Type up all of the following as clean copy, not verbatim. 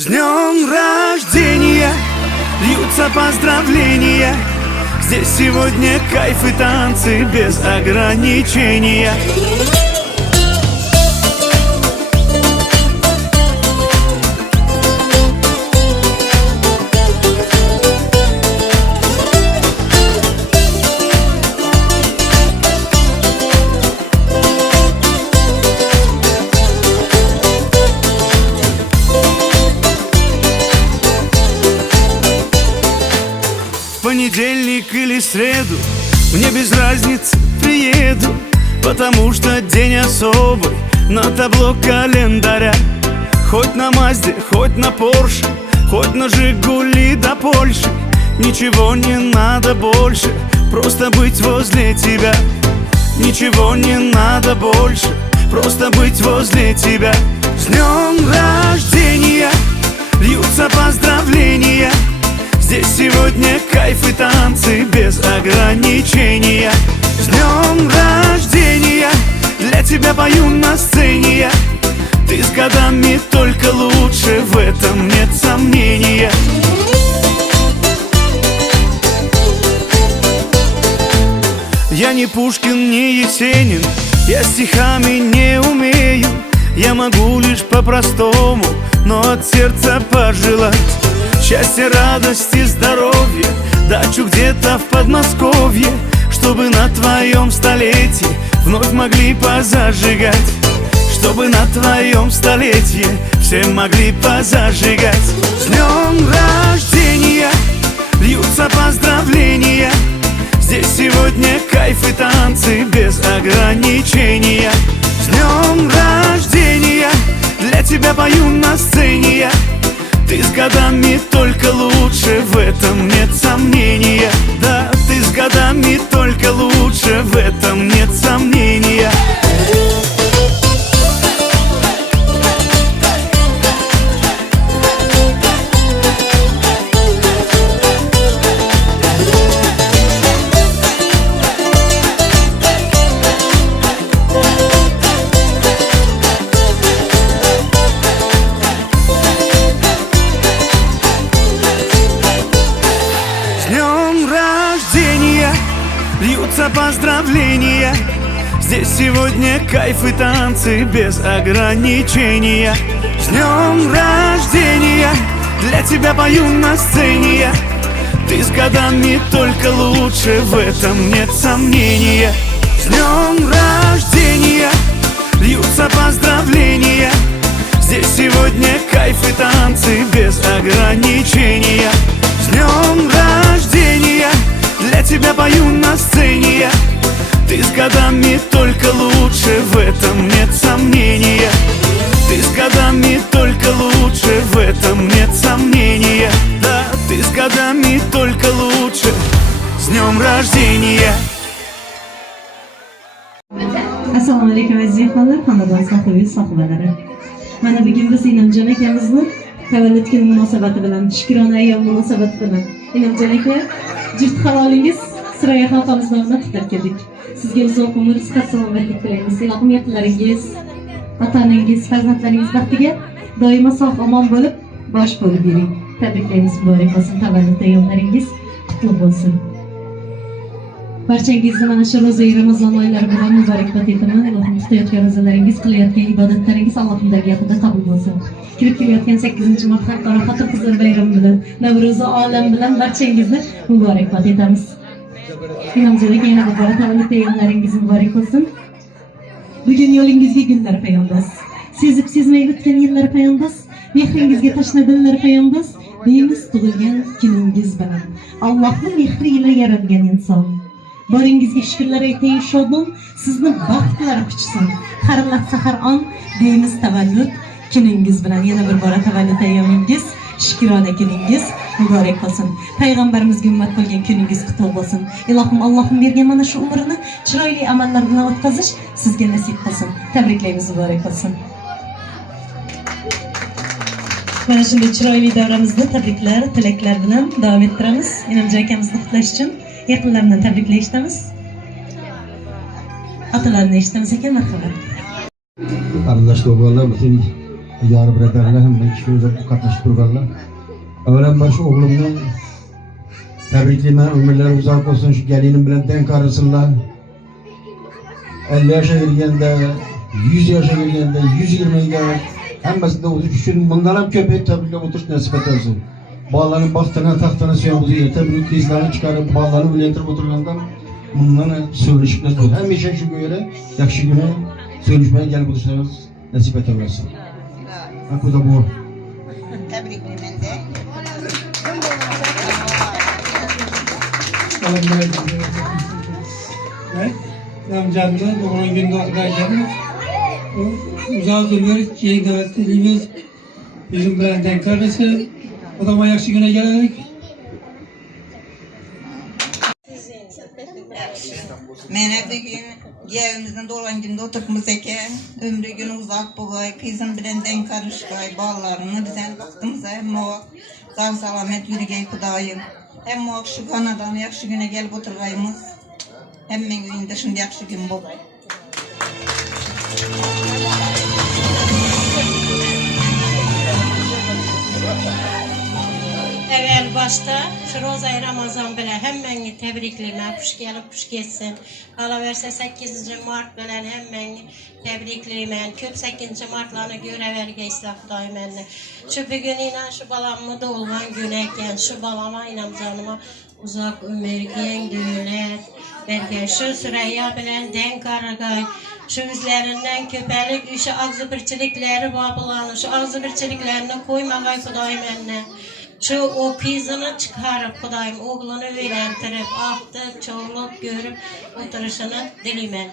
С днем рождения льются поздравления. Здесь сегодня кайф и танцы без ограничения. В понедельник или среду мне без разницы, приеду, потому что день особый на табло календаря. Хоть на Мазде, хоть на Порше, хоть на Жигули до Польши, ничего не надо больше, просто быть возле тебя. Ничего не надо больше, просто быть возле тебя. С днем рождения льются поздравления. Здесь сегодня кайф и танцы без ограничения. С днем рождения для тебя пою на сцене я. Ты с годами только лучше, в этом нет сомнения. Я не Пушкин, не Есенин, я стихами не умею. Я могу лишь по-простому, но от сердца пожелать счастья, радости, здоровья, дачу где-то в Подмосковье, чтобы на твоем столетии вновь могли позажигать. Чтобы на твоем столетии все могли позажигать. С днем рождения льются поздравления. Здесь сегодня кайф и танцы без ограничения. С днем рождения для тебя пою на сцене я. Ты с годами только лучше, в этом нет сомнения. Да, ты с годами только лучше, в этом нет сомнения. Льются поздравления. Здесь сегодня кайф и танцы без ограничения. С днем рождения для тебя пою на сцене я. Ты с годами только лучше, в этом нет сомнения. С днем рождения льются поздравления. Здесь сегодня кайф и танцы без ограничения. С днем рождения для тебя пою на сцене я. Ты с годами только лучше, в этом нет сомнения. Ты с годами только лучше, в этом нет сомнения. Да, ты с годами только лучше. С днем рождения. Assalomu alaykum aziz mehmonlar, xonadon sohibi sohibalari. Mana bugun biz Inomjon akamizni tavallud kuni munosabati bilan, Shukrona ayyom munosabati bilan Inomjon aka juft halolingiz Surayyo xalqimiz nomidan qutlab keldik. Sizga uzoq umr, sihat, salomatlik tilaymiz. Ilohim yaqinlaringiz, otanangiz, farzandlaringiz baxtiga doimo sog' omon bo'lib, bosh bo'lib yuring. Tabriklaymiz, muborak bo'lsin. Tavallud ayyomlaringiz qutlug' bo'lsin. Barchangizni mana shu ro'za-yu Ramazon oylari bilan muborakbod etaman. Ilohim tutayotgan ro'zalaringiz, qilayotgan ibodatlaringiz Allohning dargohida qabul bo'lsin. Kirib kelayotgan 8-mart xalqaro xotin-qizlar bayrami bilan, Navro'zi olam bilan barchangizni muborakbod etamiz. Inomjon aka, yana bir bora tavallud ayyomlaringiz muborak bo'lsin. Bugun yo'lingizga gullar payombas, sezib sezmay o'tgan yillar payombas, mehringizga tashna dillar payombas, deymiz tug'ilgan kuningiz bilan. Allohning mehri ila yaratgan inson. Boringizga shukrlar ayting, shodon sizni baxtlar quchsin. Qarinlar sahar on deymiz tavallud kuningiz bilan. Yana bir bora tavallud ayyomingiz, Shukrona kuningiz muborak bo'lsin. Payg'ambarimizga ummat bo'lgan kuningiz qutlug' bo'lsin. Ilohim Allohim bergan mana shu umrini chiroyli amallar bilan o'tkazish sizga nasib qilsin. Tabriklaymiz, muborak bo'lsin. Mana shunday chiroyli davramizni tabriklar, tilaklar bilan davom ettiramiz. Inomjon akamizni qutlash uchun yaqinlaridan tabriklar eshitamiz. Atalarni eshitamiz ekan, marhamat. Qarindosh bog'lar, butun Yarı birodarlar hamma kishi o'zib qatnashib turganlar. Avvalambor shu o'g'limni tabriklayman, umrlari uzoq bo'lsin, shu gelinim bilan teng qarasınlar. 50 yaşa gelgende, 100 yaşa gelgende, 120 ga hammasida o'zi uchun bundan ham ko'p tabriklab o'tirish nasib etsin. Bolalarning baxtına, taxtına suyamiz erta bir qizlarni chiqarib, bolalarni o'ylantirib o'tirgandan bundan söyleshib nasib. Hamisha shu göre yaxshi kuni söyleshmay kelib o'tirishimiz nasib etaversin. Akuda bu. Tebriklayman de. Namcanlı doğan günde otururken uzak ömür keyif davet edilmez. Bizim bilen denk kardeşi. O zaman yakşı güne geldik. Mene bugün evimizden doğan günde oturmamız eken, ömrü günü uzak boğay, kızım bilen denk karışkay, bağlarını bizden baktığımıza hem o sağ salamet yürüyen kudayım. Hem o şu kanadan yakşı güne gelip oturgayımız. Hem men günde şimdi yakşı gün bu. Evvel başta şu Rozay Ramazan bile hemmeni tebrikleme, kuş gelip kuş geçsin. Kalaverse 8. Mart bilen hemmeni tebrikleme, köp 8. Martlarını göreverge İslam'dayım enne. Şu bugün inan şu balamı doğulan güneyken, şu balama inam canıma uzak ömür gen dövlet. Belki şu Süreyya bilen denk aragay, şu üzlerinden köpelik, şu ağzı birçilikleri babılanır, şu ağzı birçiliklerini koymagay kudayım enne. Şu o kızını çıkarıp kudayım, oğlunu öğrentirip, aktık, çoğuluk görüp oturuşunu dilimen.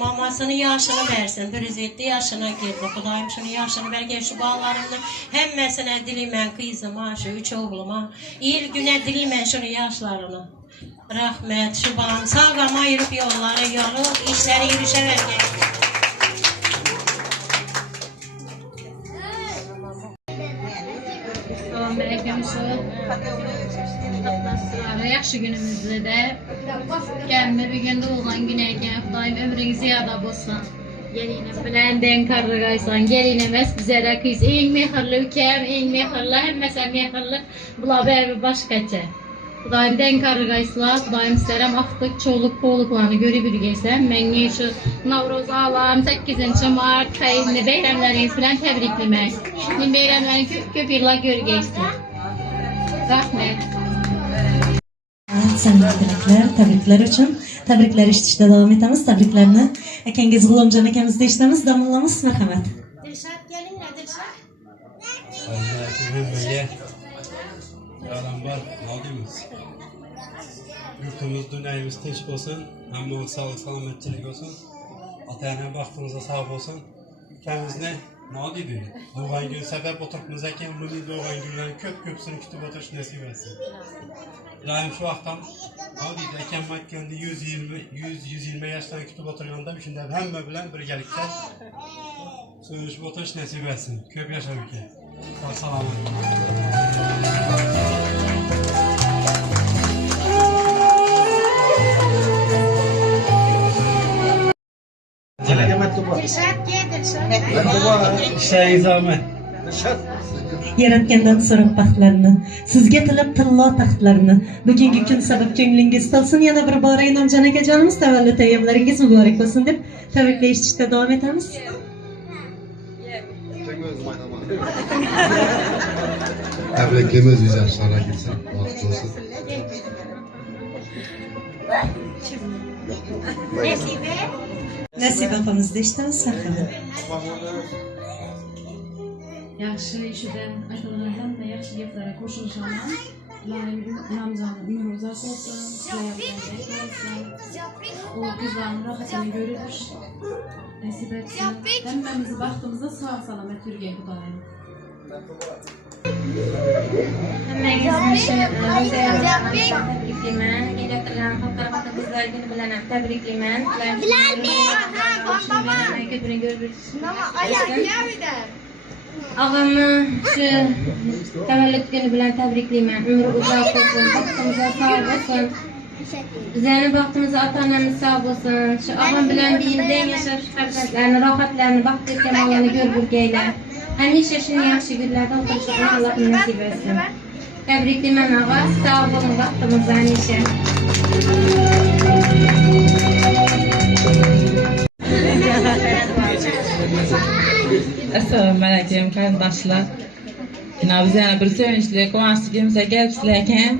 Mamasının yaşını versin, Bürüzetti yaşına girdi kudayım, şunu yaşını vergen şu bağlarımda hemmesine dilimen kızıma, şu üç oğluma, il güne dilimen şunu yaşlarını. Rahmet, şu balam sağlam ayırıp yolları yolu, işleri yürüyüşe vergen. Yaxşı günümüzde de gelme bir günde olan güneyken Xudayım ömrün ziyada bolsun. Gelinin bilen denk karragaysan, gelin emes bize de kız. En mehirli ülkem, en mehirli, hemmese mehirli. Bula bir başkaça. Xudayım denk karragaysla, Xudayım isterim aktık çoğuluk poğuluklarını görebilgeysem. Ben şu Navruz Alam 8. Mart kayınlı beyramlarınız bilen tebriklemek. Şimdi beyramların köp yıllar görgeysin. Rahmet. Tebrikler için. Tebrikler işitişte devam etmemiz. Tebriklerini Ekengiz Gulamcan ekemizde işlemiz. Damılamız merhamet. Dilşat gelin ne Dilşat? Böyle yalan var, ne diyoruz? Yurtumuz, dünyamız tinç olsun, hamımız sağlık, selametçilik olsun. Atayana baktığınızda sağ olsun. Ülkemizde ne diyor? Doğan gün sebep oturtmamızdaki umumi doğan günlerin köpsünü kütüp oturuş nasip etsin. İlahim şu vaktam Avdi'de Eken Makken'de 120 yaştan kütüp oturganda şimdi hem bilen birgelikte soyunuşup oturuş nasip etsin. Köp yaşa ülke. Selamat. Dilşat gel Dilşat. İşe zahmet. Yaratgandan so'rab baxtlarini, sizga tilab tillo taxtlarini, bugungi kun sabab ko'nglingiz to'lsin. Yana bir bora Inomjon akajonimiz tavallud ayyomlaringiz muborak bo'lsin deb tabriklashda davom etamiz. Tebrikimiz güzel, sana gitsin. Vaqt olsun. Nasiba opamizda eshitamiz. Marhamat. Yaxshi ishidan aytilgandan da yaxshi gaplarga qo'shilishman. Namzon umri uzoq bo'lsin, hayotlarga bo'lsin. U qizlarning rohatini ko'rish nasib etsin. Hammamizni baxtimizda sog' salomat yurgan Xudoyim. Hammangizni tabriklayman. Keltirgan xalqaro qizlar kuni bilan ham tabriklayman. Ağamı şu tavallud günü bilen tebriklayman. Ömrü uzak olsun, baktığımıza sağ olsun. Bizlerin baktığımıza ata-anamız sağ olsun. Şu ağam bilen bir ilden yaşar, farzandlarını, rahatlarını, baktı kemallarını gör burgeyle. Hamisha şunu yaxshi günlarda o'tirishni Allohim nasib etsin. Tabriklayman og'a, sog' bo'ling vaqtimizda hamisha. Assalamu alaykum qarindoshlar. Biz yana bir sevinchli, quvonchli kunimizga kelibsizlar ekan.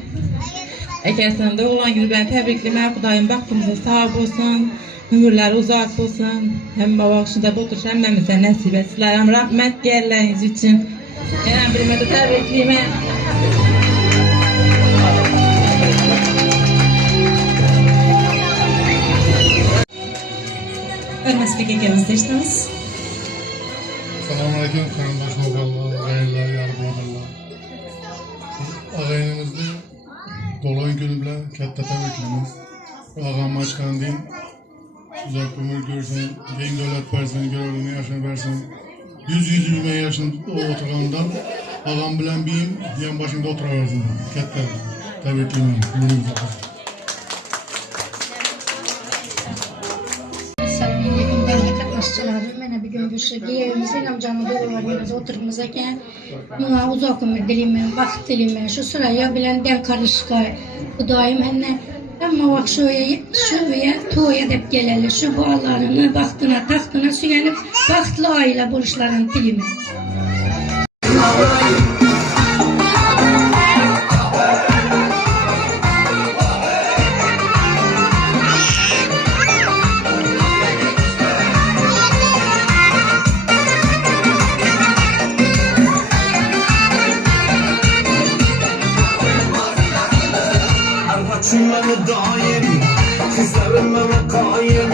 Akasini tug'ilgan kuni bilan tabriklayman. Xudoyim baxtimizga sog' bo'lsin, umrlari uzoq bo'lsin. Hamma vaqt shunda o'tirish hammamizga nasib etsin. Sizlar ham rahmat kelganingiz uchun. Yana bir marta tabriklayman. Ölmesbek ekemiz eshitamiz. Assalomu alaykum qarindosh mo'g'ullar, g'ayinlar, yar-birodarlar. Og'aynimizni tug'ilgan kuni bilan katta tabriklaymiz. Og'am ochgandan uzoq umr ko'rsin, keng davlat bersin, go'rligini yashini bersin. 100-120 yaşında o'tirgandan og'am bilan biyim yonboshimda o'tiraversin. Katta tabriklayman. Assalomu alaykum barcha qatnashchilarim. Mana bugun bu yerga yeyimizning namjoni do'g'rilarimiz o'tiribmiz ekan. Bunga uzoq umr dilayman, baxt dilayman. Shu Surayyo bilan dam qarishga Xudoyim hamma vaqt shu to'ya deb keladi. Shu bolalarni baxtına, taxtına suyanib, baxtli oila bo'lishlarini tilayman. Arvaçımını daim, kızlarım bana kayın.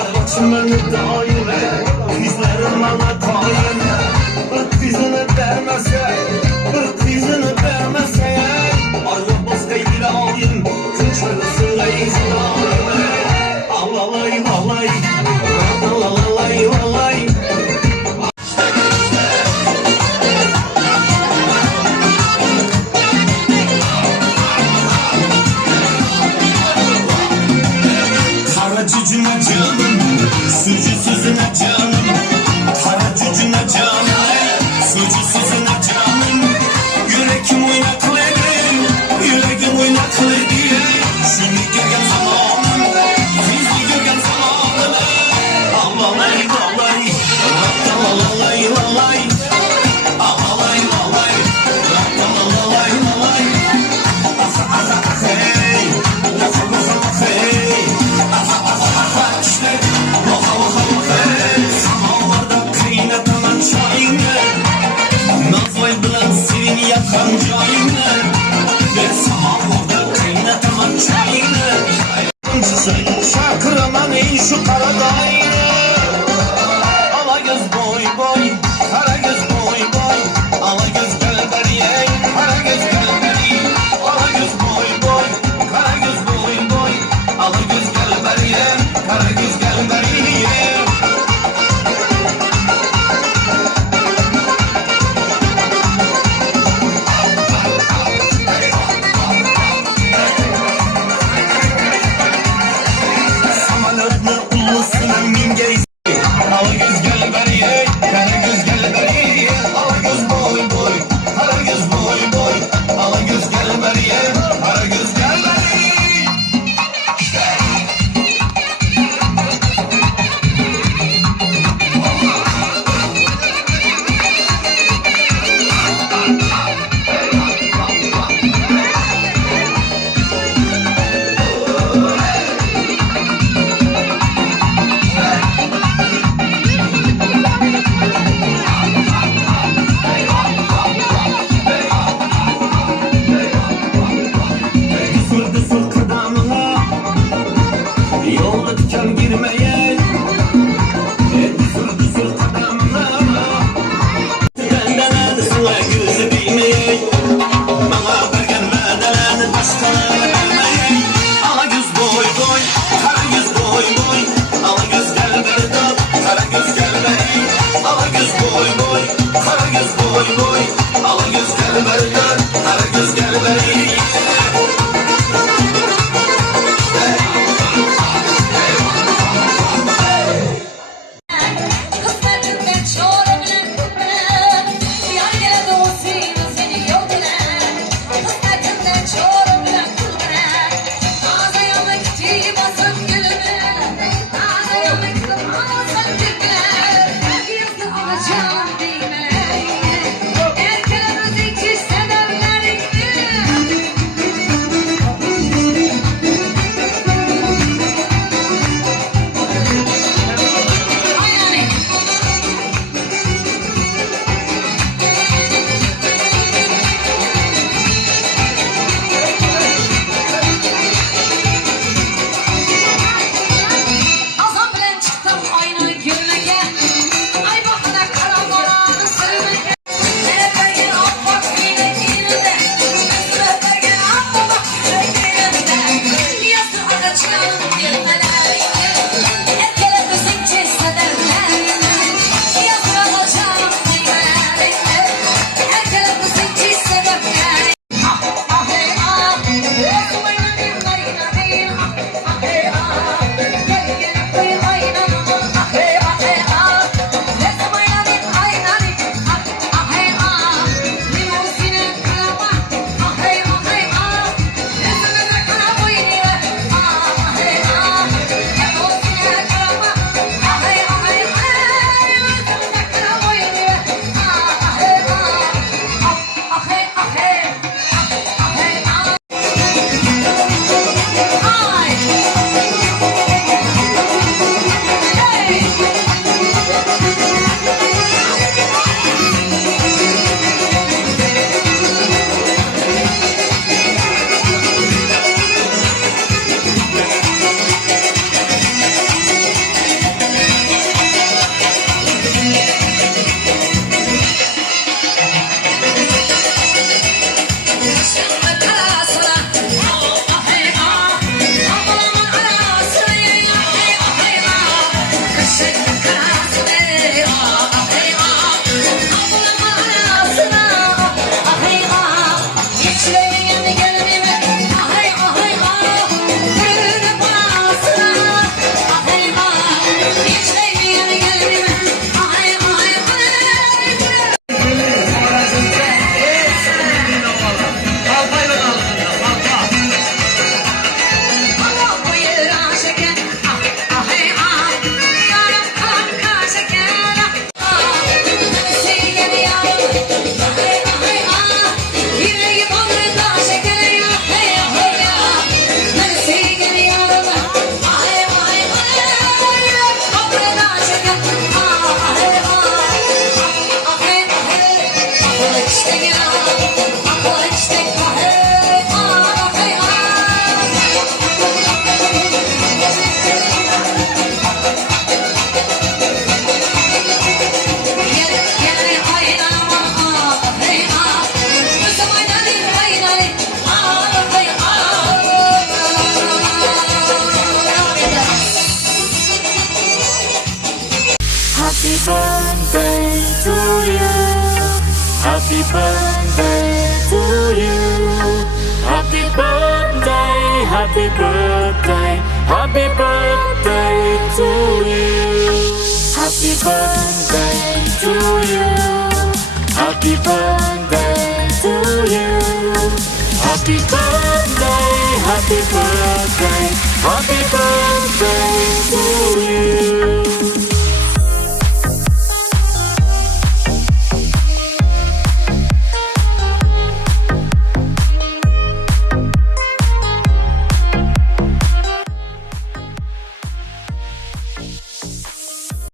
Arvaçımını daim, kızlarım bana kayın. Kızını vermese, kızını vermese, arva baskıyla alayım, kınçarısıyla izlayım. Alalay, alalay, alalay, alalay. Cücüne canım, sucu sözüne canım. Kara cücüne canım, sucu sözüne canım. Yüreğim oynaklıdır, yüreğim oynaklıdır. Seni görgen zamanım, sizi görgen zamanım. Alalay, alalay, alalay, alalay. Alalay, alalay, alalay, alalay. Aha, aha, aha, hey, aha, aha, aha, hey. Nazvay bilan seni yakan joyingni ben samovarda qaynataman choyingni chaqiraman ey shu qaradayni ala göz boy boy qara göz boy boy ala göz galbari qara göz galbari ala göz boy boy qara göz boy boy ala göz galbari qara göz galbari birthday to you. Happy birthday, happy birthday, happy birthday to you. Happy birthday to you. Happy birthday to you. Happy birthday, happy birthday, happy birthday to you.